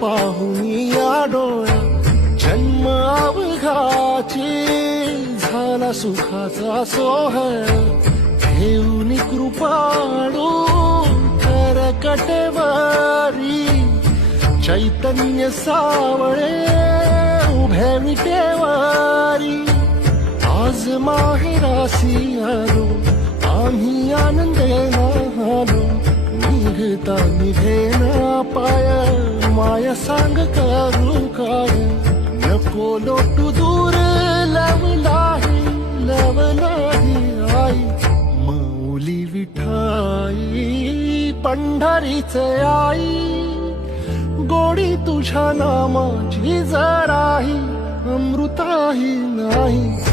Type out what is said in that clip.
पाहुनी या डोळ्या जन्म अवघाची झाला सुखाचा सोहळा घेऊन कृपाळू करकटवारी चैतन्य सावळे उभे विटेवारी आज माहेरासी आलो आम्ही आनंदेना आलो निघता निघेना पाय माया सांग करू काय नको लोटू दूर लवलाही आई माऊली विठाई पंढरीचे आई गोडी तुझ्या नामाची जराही अमृताही नाही